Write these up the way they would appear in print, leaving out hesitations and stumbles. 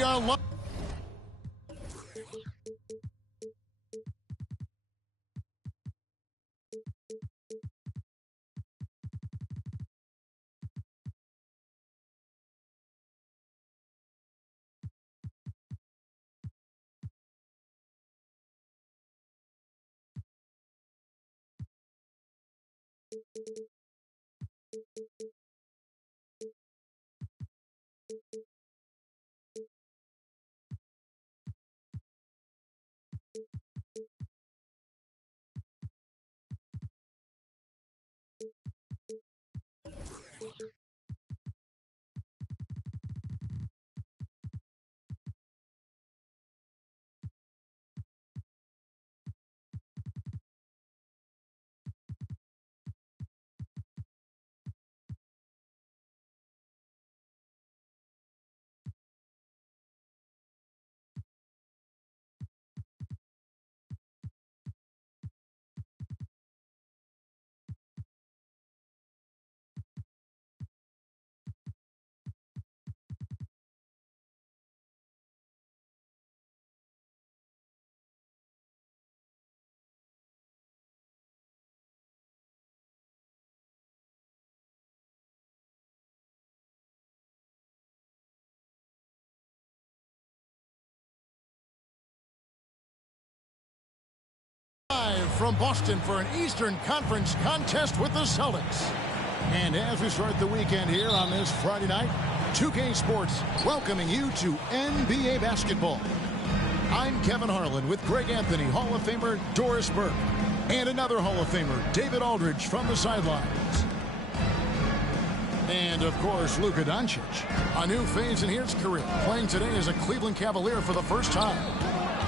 We are live. From Boston for an Eastern Conference contest with the Celtics. And as we start the weekend here on this Friday night, 2K Sports welcoming you to NBA basketball. I'm Kevin Harlan with Greg Anthony, Hall of Famer Doris Burke, and another Hall of Famer, David Aldridge, from the sidelines. And, of course, Luka Doncic, a new phase in his career, playing today as a Cleveland Cavalier for the first time.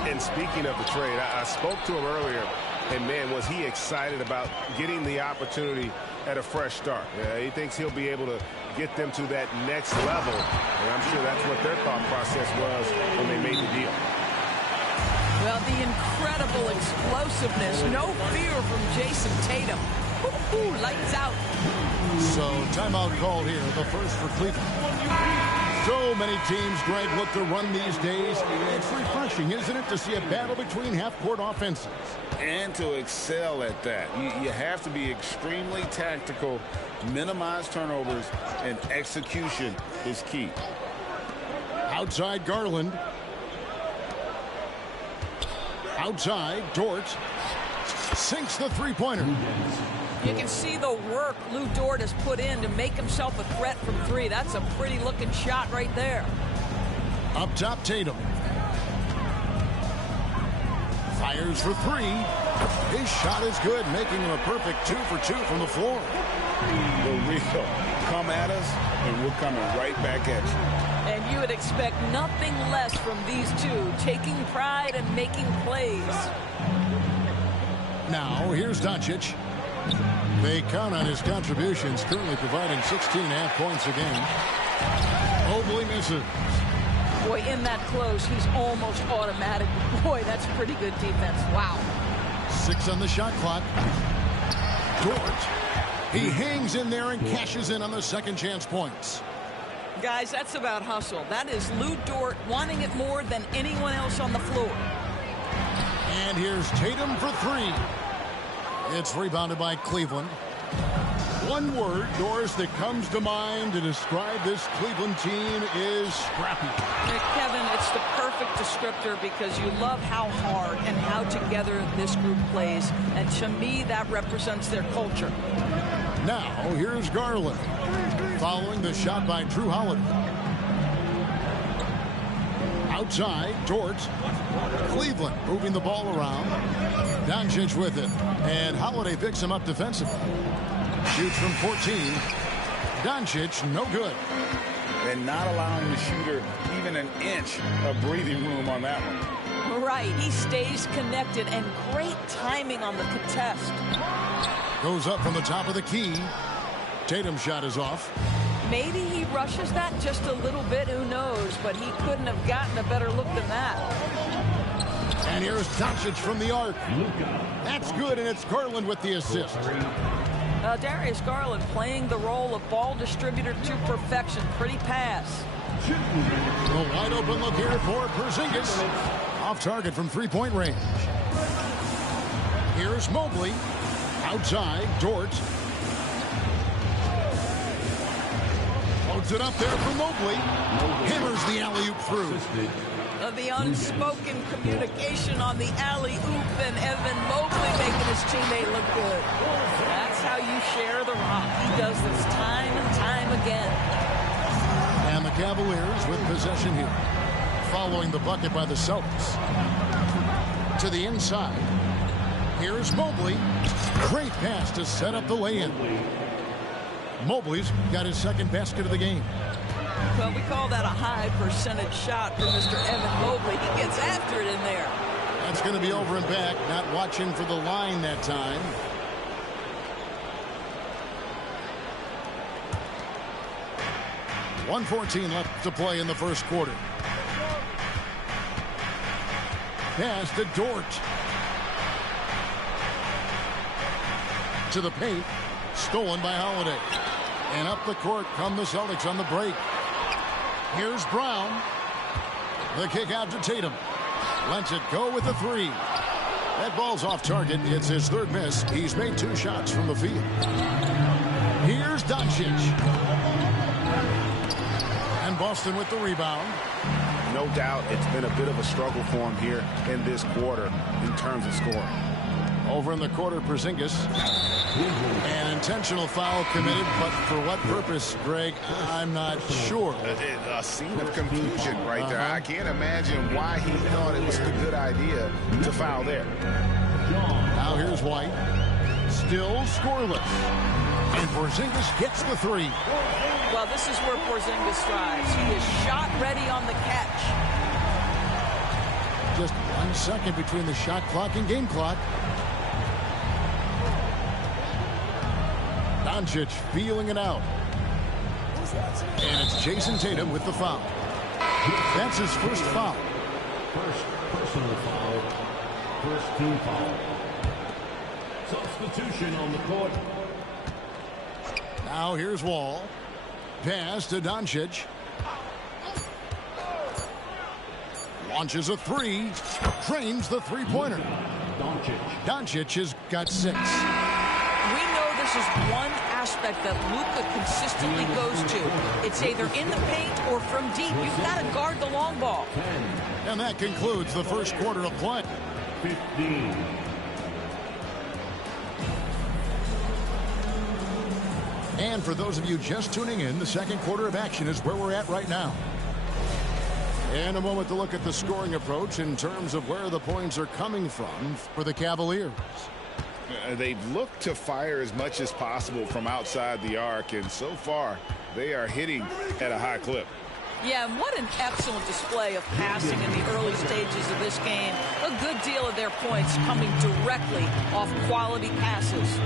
And speaking of the trade, I spoke to him earlier, and, man, was he excited about getting the opportunity at a fresh start. He thinks he'll be able to get them to that next level, and I'm sure that's what their thought process was when they made the deal. Well, the incredible explosiveness, no fear from Jason Tatum. Lights out. So, timeout called here, the first for Cleveland. So many teams, Greg, look to run these days. It's refreshing, isn't it, to see a battle between half-court offenses? And to excel at that. You have to be extremely tactical, minimize turnovers, and execution is key. Outside Garland. Outside, Dort sinks the three-pointer. You can see the work Lou Dort has put in to make himself a threat from three. That's a pretty-looking shot right there. Up top, Tatum. Fires for three. His shot is good, making him a perfect 2 for 2 from the floor. The real come at us, and we're coming right back at you. And you would expect nothing less from these two, taking pride and making plays. Now, here's Doncic. They count on his contributions, currently providing 16.5 points a game. Mobley misses. Boy, in that close, he's almost automatic. Boy, that's pretty good defense. Wow. 6 on the shot clock. Dort. He hangs in there and cashes in on the second chance points. Guys, that's about hustle. That is Lou Dort wanting it more than anyone else on the floor. And here's Tatum for three. It's rebounded by Cleveland. One word, Doris, that comes to mind to describe this Cleveland team is scrappy. Kevin, it's the perfect descriptor because you love how hard and how together this group plays. And to me, that represents their culture. Now, here's Garland. Following the shot by Drew Holiday. Outside, Dort. Cleveland moving the ball around. Doncic with it. And Holiday picks him up defensively. Shoots from 14. Doncic, no good. And not allowing the shooter even an inch of breathing room on that one. Right, he stays connected, and great timing on the contest. Goes up from the top of the key. Tatum's shot is off. Maybe he rushes that just a little bit, who knows, but he couldn't have gotten a better look than that. And here's Doncic from the arc. That's good, and it's Garland with the assist. Darius Garland playing the role of ball distributor to perfection. Pretty pass. A wide open look here for Porzingis. Off target from three-point range. Here's Mobley. Outside, Dort. Loads it up there for Mobley. Hammers the alley-oop through. The unspoken communication on the alley-oop, and Evan Mobley making his teammate look good. That's how you share the rock. He does this time and time again. And the Cavaliers with possession here. Following the bucket by the Celtics. To the inside. Here's Mobley. Great pass to set up the lay-in. Mobley's got his second basket of the game. Well, we call that a high percentage shot for Mr. Evan Mobley. He gets after it in there. That's going to be over and back. Not watching for the line that time. .114 left to play in the first quarter. Pass to Dort. To the paint. Stolen by Holiday. And up the court come the Celtics on the break. Here's Brown. The kick out to Tatum. Lets it go with the three. That ball's off target. It's his third miss. He's made 2 shots from the field. Here's Doncic. And Boston with the rebound. No doubt it's been a bit of a struggle for him here in this quarter in terms of scoring. Over in the quarter, Porzingis. An intentional foul committed, but for what purpose, Greg, I'm not sure. A scene of confusion right there. I can't imagine why he thought it was a good idea to foul there. Now here's White. Still scoreless. And Porzingis gets the three. Well, this is where Porzingis thrives. He is shot ready on the catch. Just 1 second between the shot clock and game clock. Doncic feeling it out. And it's Jason Tatum with the foul. That's his first foul. First personal foul. First team foul. Substitution on the court. Now here's Wall. Pass to Doncic. Launches a three. Drains the three-pointer. Doncic has got 6. We know this is one aspect that Luka consistently goes to. It's either in the paint or from deep. You've got to guard the long ball. And that concludes the first quarter of play. 15. And for those of you just tuning in, the second quarter of action is where we're at right now. In a moment to look at the scoring approach in terms of where the points are coming from for the Cavaliers. They've looked to fire as much as possible from outside the arc, and so far they are hitting at a high clip. Yeah, and what an excellent display of passing in the early stages of this game. A good deal of their points coming directly off quality passes.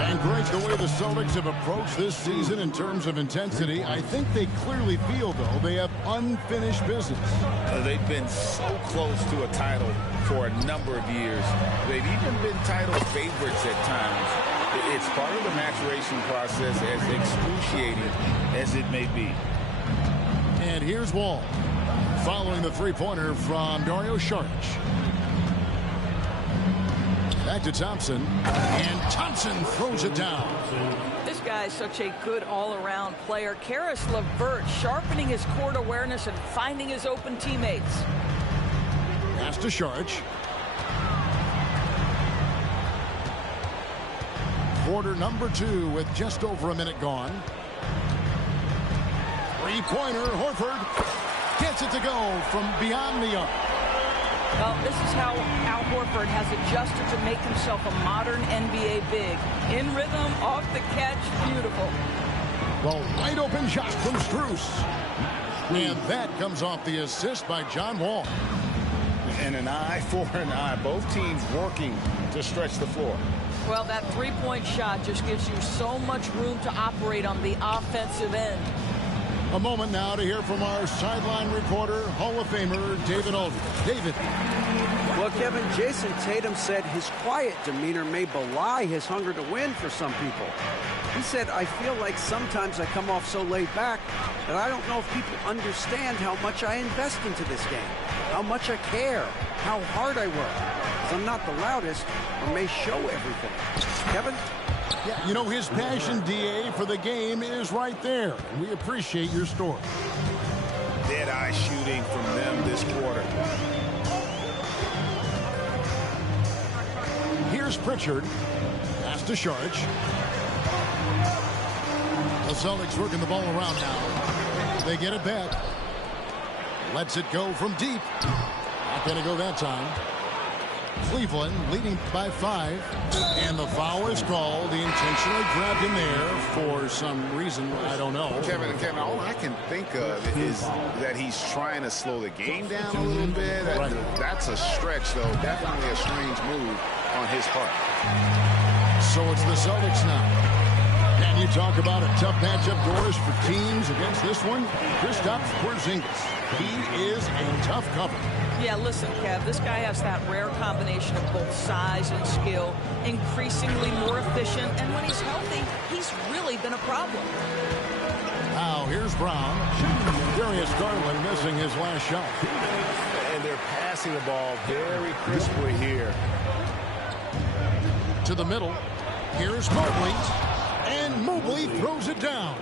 And Greg, the way the Celtics have approached this season in terms of intensity, I think they clearly feel, though, they have unfinished business. They've been so close to a title for a number of years. They've even been title favorites at times. It's part of the maturation process, as excruciating as it may be. And here's Wall, following the three-pointer from Dario Saric. Back to Thompson, and Thompson throws it down. This guy is such a good all-around player. Karis LeVert sharpening his court awareness and finding his open teammates. Pass to Saric. Quarter number 2 with just over a minute gone. Three-pointer, Horford gets it to go from beyond the arc. Well, this is how Al Horford has adjusted to make himself a modern NBA big. In rhythm, off the catch, beautiful. The wide open shot from Strus. And that comes off the assist by John Wall. And an eye for an eye. Both teams working to stretch the floor. Well, that three-point shot just gives you so much room to operate on the offensive end. A moment now to hear from our sideline reporter, Hall of Famer David Aldridge. David. Well, Kevin, Jason Tatum said his quiet demeanor may belie his hunger to win for some people. He said, I feel like sometimes I come off so laid back that I don't know if people understand how much I invest into this game, how much I care, how hard I work. 'Cause I'm not the loudest or may show everything. Kevin? Yeah, you know, his passion, DA, for the game is right there. And we appreciate your story. Dead-eye shooting from them this quarter. Here's Pritchard. Pass to Sharge. The Celtics working the ball around now. They get it back. Lets it go from deep. Not going to go that time. Cleveland leading by 5. And the foul is called. He intentionally grabbed him there for some reason. I don't know. Kevin, all I can think of is that he's trying to slow the game down a little bit. Right. That's a stretch, though. Definitely a strange move on his part. So it's the Celtics now. And you talk about a tough matchup, Doris, for teams against this one. Kristaps Porzingis. He is a tough cover. Yeah, listen, Kev, this guy has that rare combination of both size and skill, increasingly more efficient, and when he's healthy, he's really been a problem. Now, here's Brown. Darius Garland missing his last shot. And they're passing the ball very crisply here. To the middle. Here's Mobley. And Mobley throws it down.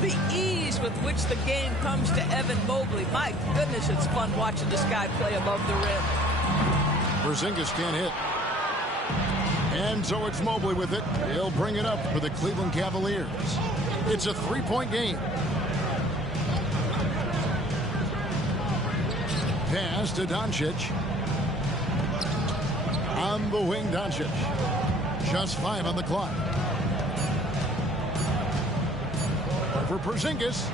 The ease with which the game comes to Evan Mobley. My goodness, it's fun watching this guy play above the rim. Porzingis can't hit. And so it's Mobley with it. He'll bring it up for the Cleveland Cavaliers. It's a 3-point game. Pass to Doncic. On the wing, Doncic. Just 5 on the clock. For Porzingis.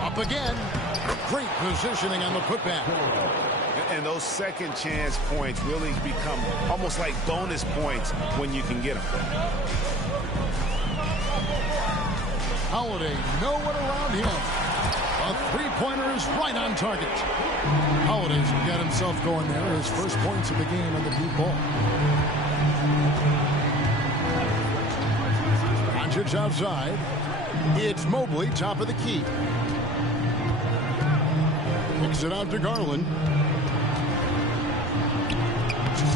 Up again. Great positioning on the putback. And those second chance points really become almost like bonus points when you can get them. Holiday, no one around him. A three-pointer is right on target. Holiday's got himself going there. His first points of the game on the blue ball. Doncic outside. It's Mobley, top of the key. Kicks it out to Garland.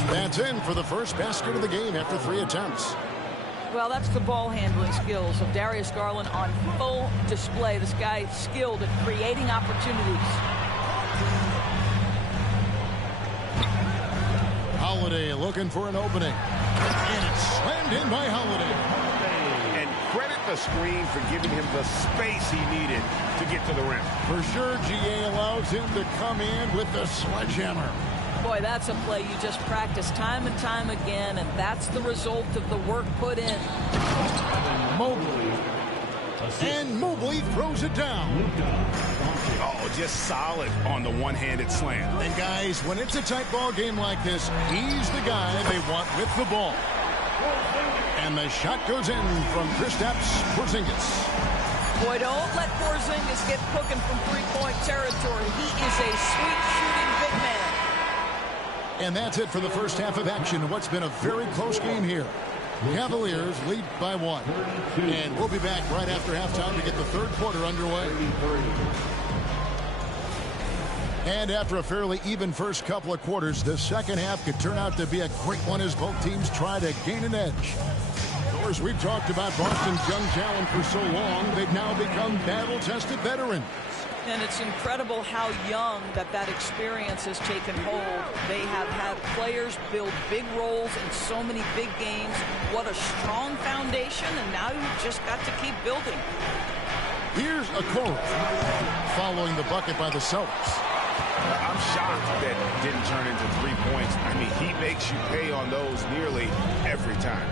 That's in for the first basket of the game after 3 attempts. Well, that's the ball handling skills of Darius Garland on full display. This guy skilled at creating opportunities. Holiday looking for an opening. And it's slammed in by Holiday. Credit the screen for giving him the space he needed to get to the rim. For sure, GA allows him to come in with the sledgehammer. Boy, that's a play you just practice time and time again, and that's the result of the work put in. Mobley. And Mobley throws it down. Oh, just solid on the one-handed slam. And guys, when it's a tight ball game like this, he's the guy they want with the ball. And the shot goes in from Kristaps Porzingis. Boy, don't let Porzingis get cooking from three-point territory. He is a sweet shooting big man. And that's it for the first half of action. What's been a very close game here. Cavaliers lead by 1. And we'll be back right after halftime to get the third quarter underway. And after a fairly even first couple of quarters, the second half could turn out to be a great one as both teams try to gain an edge. Of course, we've talked about Boston's young talent for so long, they've now become battle-tested veterans. And it's incredible how young that experience has taken hold. They have had players build big roles in so many big games. What a strong foundation, and now you've just got to keep building. Here's a Okoro following the bucket by the Celtics. I'm shocked that didn't turn into 3 points. I mean, he makes you pay on those nearly every time.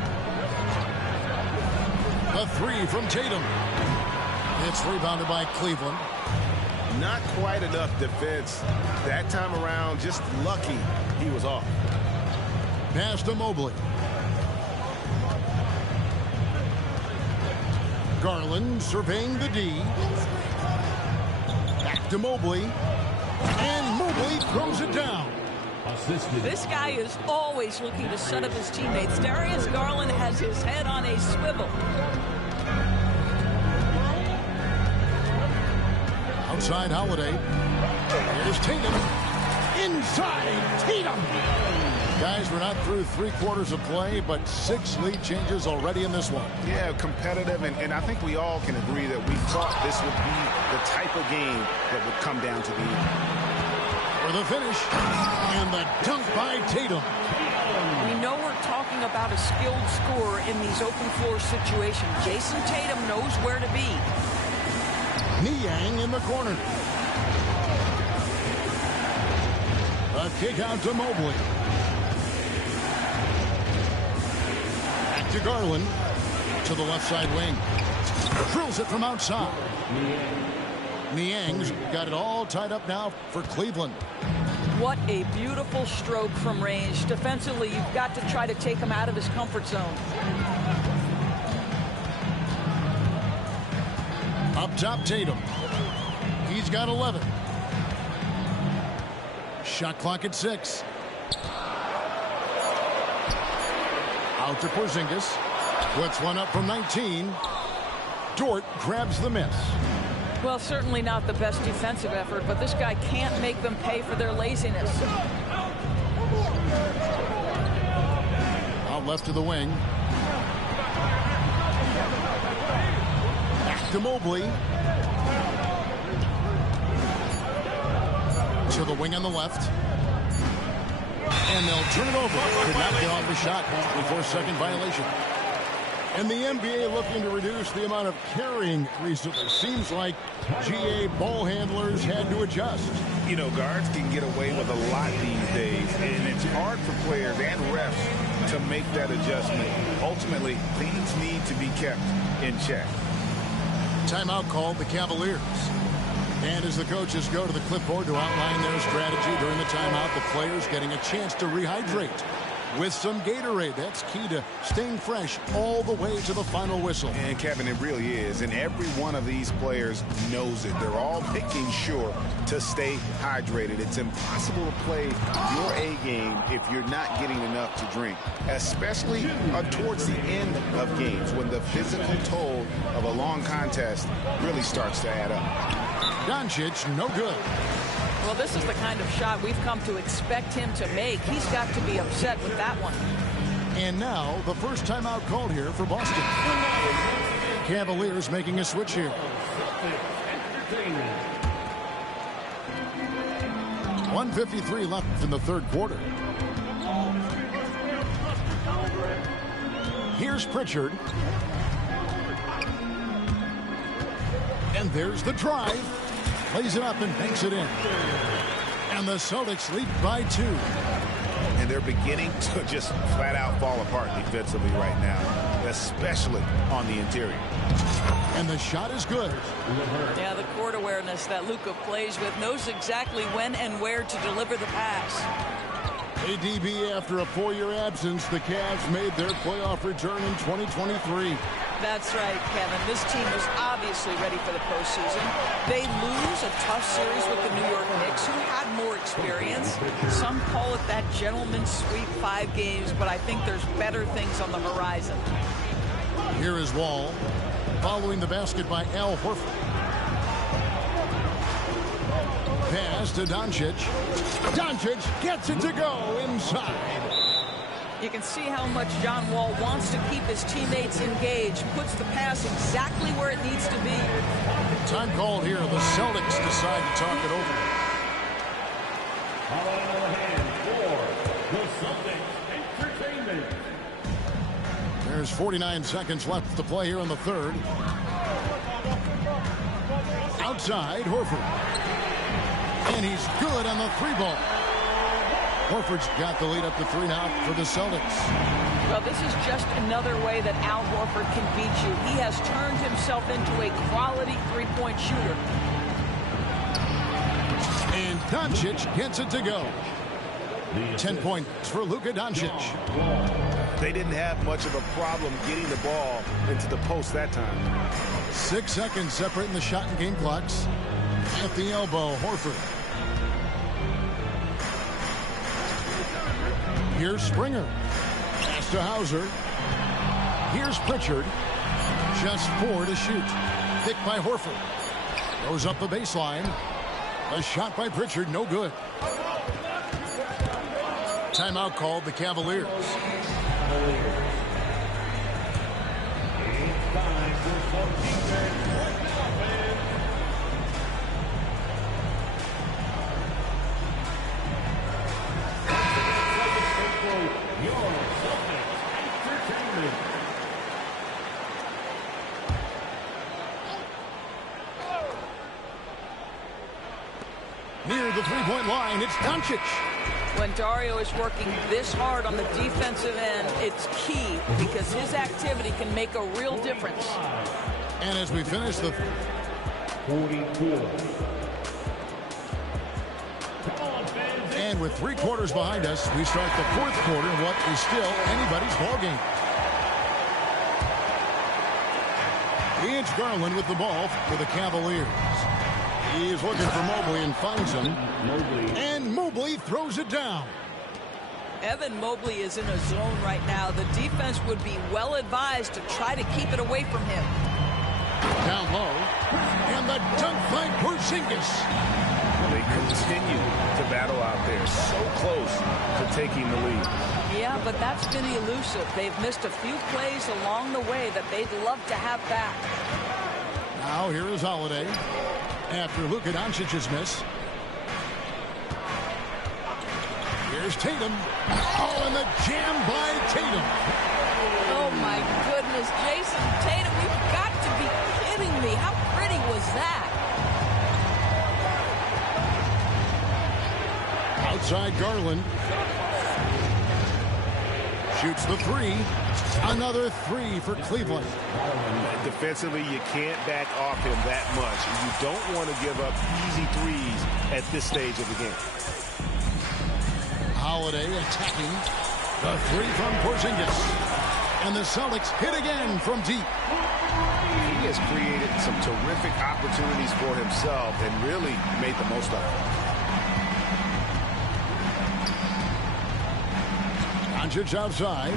A 3 from Tatum. It's rebounded by Cleveland. Not quite enough defense. That time around, just lucky he was off. Pass to Mobley. Garland surveying the D. Back to Mobley. And Mobley throws it down. This guy is always looking to set up his teammates. Darius Garland has his head on a swivel. Outside Holiday. Here's Tatum. Inside Tatum. Guys, we're not through 3/4 of play, but 6 lead changes already in this one. Yeah, competitive, and I think we all can agree that we thought this would be the type of game that would come down to the end. For the finish, and the dunk by Tatum. We know we're talking about a skilled scorer in these open floor situations. Jason Tatum knows where to be. Niang in the corner. A kick out to Mobley. Back to Garland. To the left side wing. Drills it from outside. Niang's got it all tied up now for Cleveland. What a beautiful stroke from range. Defensively, you've got to try to take him out of his comfort zone. Up top, Tatum. He's got 11. Shot clock at 6. Out to Porzingis. Puts one up from 19. Dort grabs the miss. Well, certainly not the best defensive effort, but this guy can't make them pay for their laziness. Out left to the wing. Back to Mobley. To the wing on the left. And they'll turn it over. Could not get off the shot. 24-second violation. And the NBA looking to reduce the amount of carrying recently. Seems like GA ball handlers had to adjust. You know, guards can get away with a lot these days, and it's hard for players and refs to make that adjustment. Ultimately, things need to be kept in check. Timeout called the Cavaliers. And as the coaches go to the clipboard to outline their strategy during the timeout, the players getting a chance to rehydrate with some Gatorade. That's key to staying fresh all the way to the final whistle. And Kevin, it really is. And every one of these players knows it. They're all making sure to stay hydrated. It's impossible to play your A game if you're not getting enough to drink, especially towards the end of games when the physical toll of a long contest really starts to add up. Doncic, no good. Well, this is the kind of shot we've come to expect him to make. He's got to be upset with that one. And now the first timeout called here for Boston. Cavaliers making a switch here. 1:53 left in the third quarter. Here's Pritchard. And there's the drive. Plays it up and banks it in. And the Celtics lead by 2. And they're beginning to just flat out fall apart defensively right now, especially on the interior. And the shot is good. Yeah, the court awareness that Luka plays with, knows exactly when and where to deliver the pass. ADB, after a 4-year absence, the Cavs made their playoff return in 2023. That's right, Kevin. This team was obviously ready for the postseason. They lose a tough series with the New York Knicks, who had more experience. Some call it that gentleman's sweep, 5 games, but I think there's better things on the horizon. Here is Wall, following the basket by Al Horford. Pass to Doncic. Doncic gets it to go inside. You can see how much John Wall wants to keep his teammates engaged. Puts the pass exactly where it needs to be. Time called here. The Celtics decide to talk it over. There's 49 seconds left to play here in the third. Outside, Horford. And he's good on the 3-ball. Horford's got the lead up to 3 now for the Celtics. Well, this is just another way that Al Horford can beat you. He has turned himself into a quality 3-point shooter. And Doncic gets it to go. 10 points for Luka Doncic. They didn't have much of a problem getting the ball into the post that time. 6 seconds separating the shot and game clocks. At the elbow, Horford. Here's Springer. Pass to Hauser. Here's Pritchard. Just 4 to shoot. Thick by Horford. Goes up the baseline. A shot by Pritchard, no good. Timeout called the Cavaliers. Near the three-point line, it's Doncic. When Dario is working this hard on the defensive end, it's key because his activity can make a real difference. And as we finish the 44. and with 3 quarters behind us, we start the 4th quarter in what is still anybody's ballgame. It's Garland with the ball for the Cavaliers. He is looking for Mobley and finds him. And Mobley throws it down. Evan Mobley is in a zone right now. The defense would be well advised to try to keep it away from him. Down low. And the dunk by Porzingis. They continue to battle out there. So close to taking the lead. Yeah, but that's been elusive. They've missed a few plays along the way that they'd love to have back. Now here is Holiday. After Luka Doncic's miss. Here's Tatum. Oh, and the jam by Tatum. Oh, my goodness. Jason Tatum, you've got to be kidding me. How pretty was that? Outside Garland. Shoots the 3. Another 3 for Cleveland. Defensively, you can't back off him that much. You don't want to give up easy threes at this stage of the game. Holiday attacking. The 3 from Porzingis. And the Celtics hit again from deep. He has created some terrific opportunities for himself and really made the most of it. Doncic outside.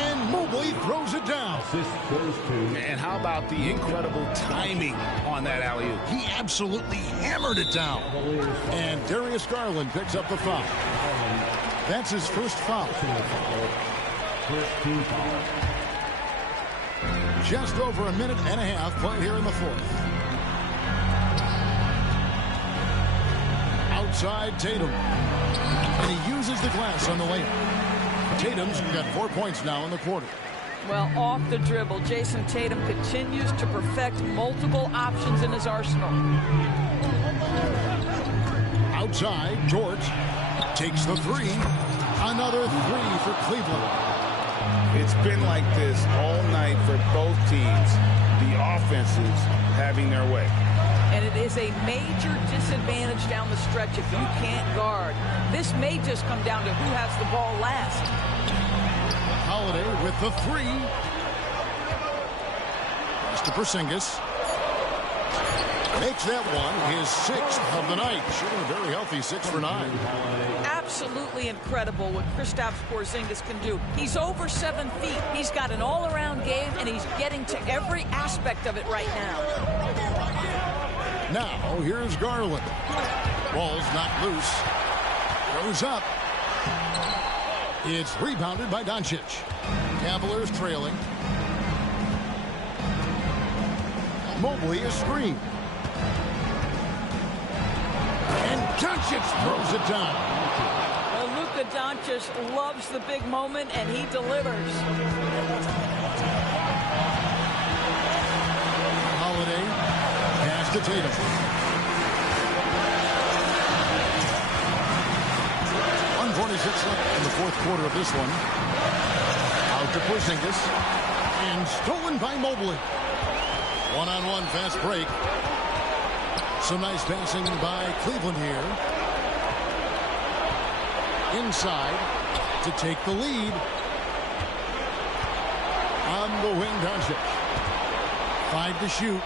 And Mobley throws it down. And how about the incredible timing on that alley-oop? He absolutely hammered it down. And Darius Garland picks up the foul. That's his first foul. First team foul. Just over a minute and a half played here in the 4th. Outside Tatum. And he uses the glass on the layup. Tatum's got 4 points now in the quarter. Well, off the dribble, Jason Tatum continues to perfect multiple options in his arsenal. Outside, George takes the 3. Another 3 for Cleveland. It's been like this all night for both teams. The offenses having their way. And it is a major disadvantage down the stretch if you can't guard. This may just come down to who has the ball last. Holiday with the 3. Pass to Porzingis. Makes that one his 6th of the night. Shooting a very healthy 6 for 9. Absolutely incredible what Kristaps Porzingis can do. He's over 7 feet. He's got an all-around game, and he's getting to every aspect of it right now. Now, here's Garland. Ball's not loose. Goes up. It's rebounded by Doncic. Cavaliers trailing. Mobley is screened. And Doncic throws it down. Well, Luka Doncic loves the big moment, and he delivers. Holiday. Pass to Tatum. Left in the 4th quarter of this one. Out to Porzingis. And stolen by Mobley. One-on-one fast break. Some nice passing by Cleveland here. Inside to take the lead. the wing, Doncic. 5 to shoot.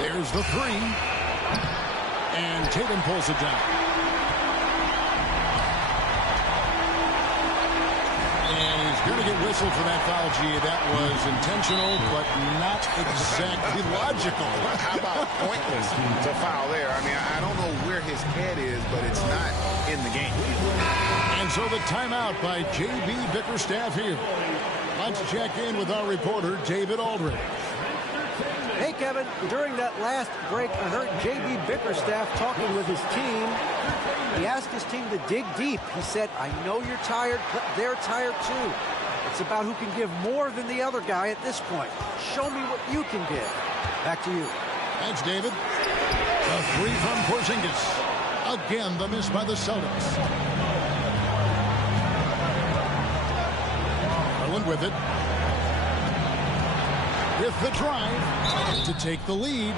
There's the 3. And Tatum pulls it down. And he's going to get whistled for that foul, G. That was intentional, but not exactly logical. How about pointless to foul there? I mean, I don't know where his head is, but it's not in the game. And so the timeout by J.B. Bickerstaff here. Let's check in with our reporter, David Aldridge. Hey, Kevin, during that last break, I heard J.B. Bickerstaff talking with his team. He asked his team to dig deep. He said, I know you're tired, but they're tired too. It's about who can give more than the other guy at this point. Show me what you can give. Back to you. Thanks, David. A 3 from Porzingis. Again, the miss by the Celtics. Garland with it. With the drive to take the lead.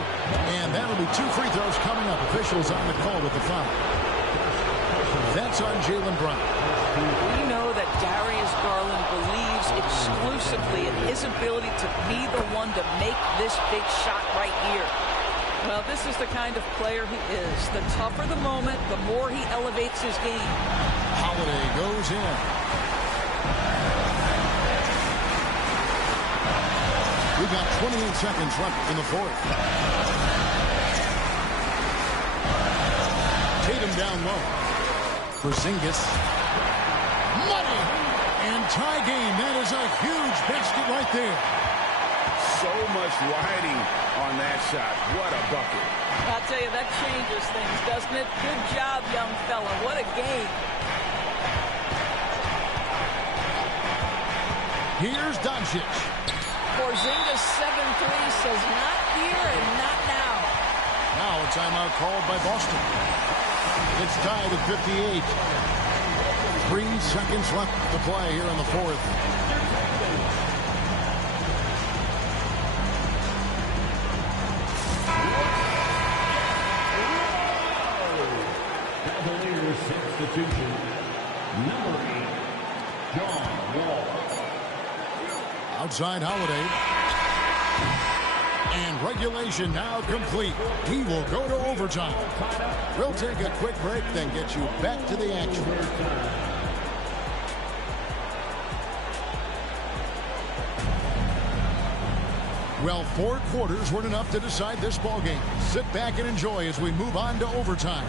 And that'll be 2 free throws coming up. Officials on the call with the foul. That's on Jaylen Brown. We know that Darius Garland believes exclusively in his ability to be the one to make this big shot right here. Well, this is the kind of player he is. The tougher the moment, the more he elevates his game. Holiday goes in. We've got 28 seconds left in the fourth. Tatum down low. Porzingis. Money! And tie game. That is a huge basket right there. So much riding on that shot. What a bucket. I'll tell you, that changes things, doesn't it? Good job, young fella. What a game. Here's Doncic. Porzingis 7-3 says not here and not now. Now a timeout called by Boston. It's tied at 58. 3 seconds left to play here in the fourth. Cavaliers substitution. Number 8, John Wall. Outside Holiday. And regulation now complete. He will go to overtime. We'll take a quick break, then get you back to the action. Well, 4 quarters weren't enough to decide this ball game. Sit back and enjoy as we move on to overtime.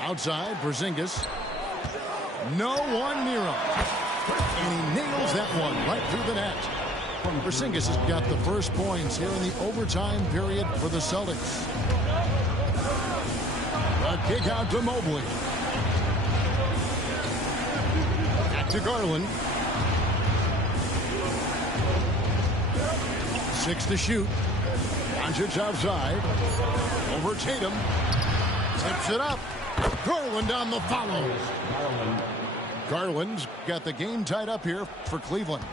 Outside, Porzingis. No one near him. And he nails that one right through the net. Porzingis has got the first points here in the overtime period for the Celtics. A kick out to Mobley. Back to Garland. 6 to shoot. Doncic outside. Over Tatum. Tips it up. Garland on the follow. Garland's got the game tied up here for Cleveland.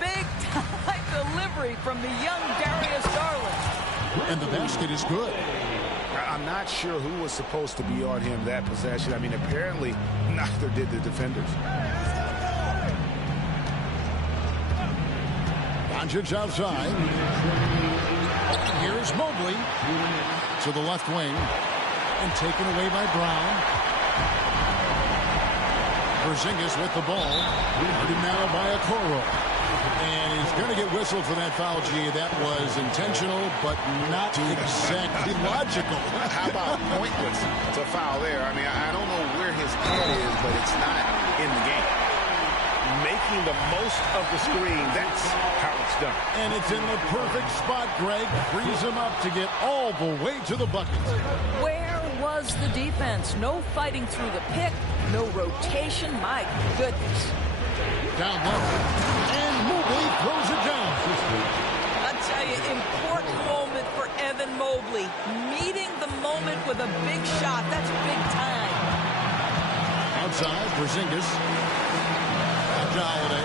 Big time delivery from the young Darius Garland. And the basket is good. I'm not sure who was supposed to be on him that possession. I mean, apparently neither did the defenders. Doncic outside. Here's Mobley to the left wing. And taken away by Brown. Porzingis with the ball. Guarded now by Okoro. And he's going to get whistled for that foul, G. That was intentional, but not exactly logical. How about pointless to foul there? I mean, I don't know where his head is, but it's not in the game. Making the most of the screen. That's how it's done. And it's in the perfect spot, Greg. Frees him up to get all the way to the bucket. Where was the defense? No fighting through the pick, no rotation. My goodness. Down low. And Mobley throws it down. I tell you, important moment for Evan Mobley. Meeting the moment with a big shot. That's big time. Outside, Porzingis. Back to Holiday.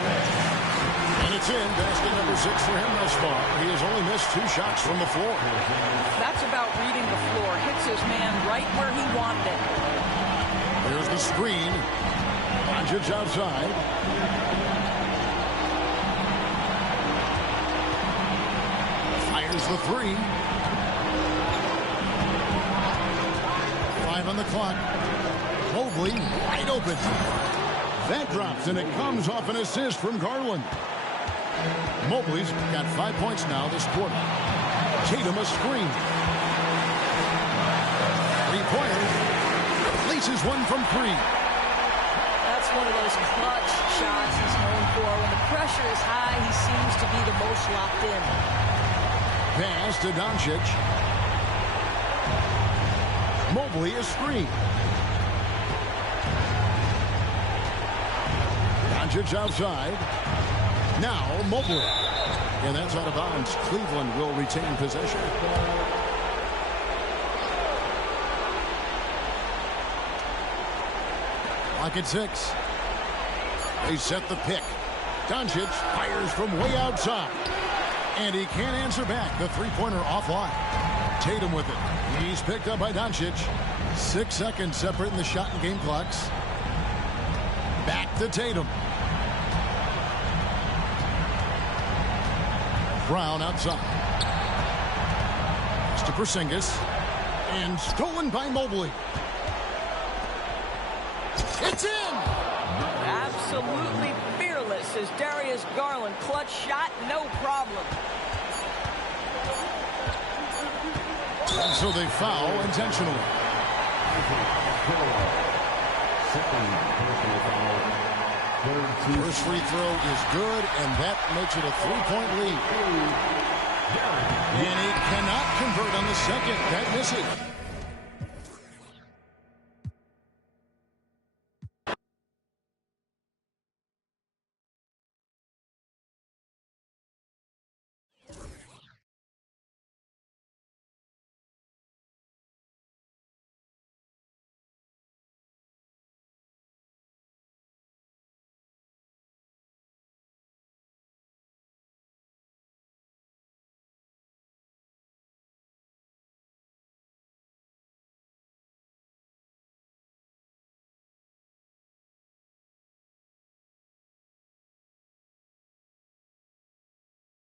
And it's it's in. Basket number 6 for him thus far. He has only missed 2 shots from the floor. That's about reading the floor. Hits his man right where he wanted it. There's the screen. Doncic outside. Fires the 3. 5 on the clock. Mobley wide open. That drops, and it comes off an assist from Garland. Mobley's got 5 points now this quarter. Tatum a screen. 3-pointer. Laces one from 3. That's one of those clutch shots he's known for. When the pressure is high, he seems to be the most locked in. Pass to Doncic. Mobley a screen. Doncic outside. Now Mobley. And that's out of bounds. Cleveland will retain possession. Clock at 6. They set the pick. Doncic fires from way outside. And he can't answer back. The 3-pointer offline. Tatum with it. He's picked up by Doncic. 6 seconds separating the shot and game clocks. Back to Tatum. Brown outside. It's to Porzingis. And stolen by Mobley. It's in! Absolutely fearless is Darius Garland. Clutch shot, no problem. And so they foul intentionally. First free throw is good, and that makes it a 3-point lead. And he cannot convert on the second. That misses.